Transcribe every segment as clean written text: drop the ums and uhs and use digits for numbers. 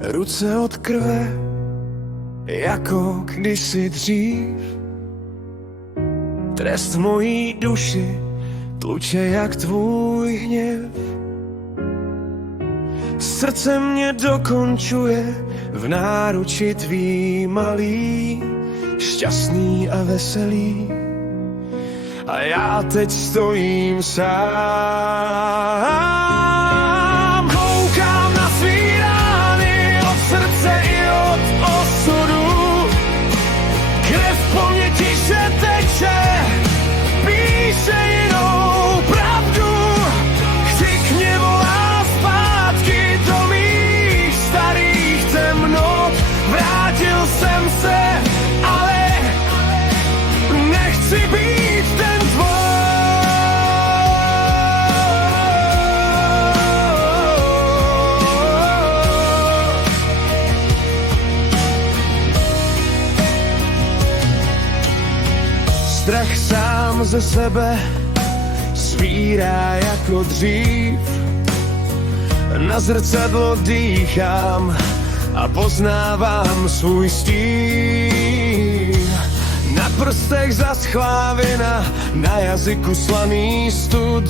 ruce od krve, jako kdysi dřív. Trest mojí duši tluče jak tvůj hněv. Srdce mě dokončuje v náruči tvý malý, šťastný a veselý. A já teď stojím sám. Koukám na svý rány od srdce i od osudu. Krev po mně tiše teče, píše jinou pravdu. Křikně volá zpátky do mých starých temnot. Vrátil jsem se, ale nechci být ten tvoj. Strach sám ze sebe svírá jako dřív. Na zrcadlo dýchám a poznávám svůj stín. Na prstech zaschlá vina, na jazyku slaný stud.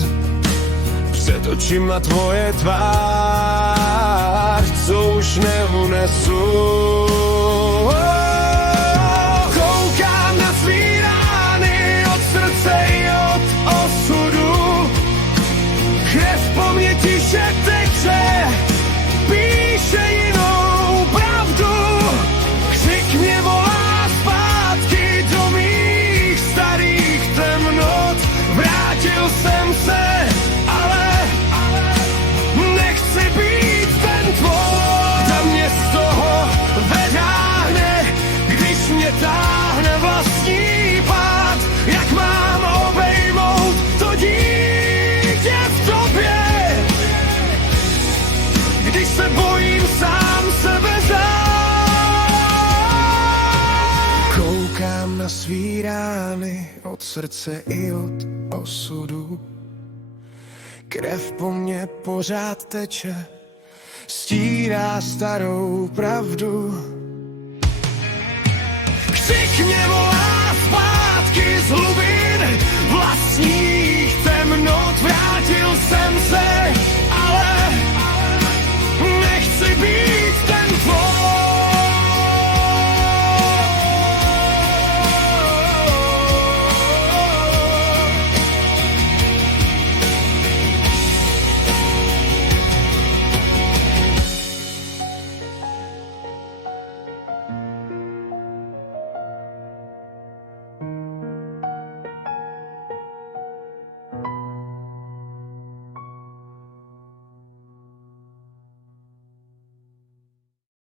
Před očima tvoje tvář, co už neunesu. Koukám na svý rány od srdce i od osudu. Krev po mně tiše teče, píše jinou pravdu. Křik mě volá zpátky do mých starých temnot. Vrátil jsem se, ale nechci být ten tvoj. Ta mě z toho vedáhne, když mě táhne vlastní pád. Jak mám obejmout to dítě v tobě, když se bojím sám sebe koukám na svý rány od srdce i od osudu. Krev po mně pořád teče, stírá starou pravdu. Křik mě volá zpátky z hlubin vlastních temnot. Vrátil jsem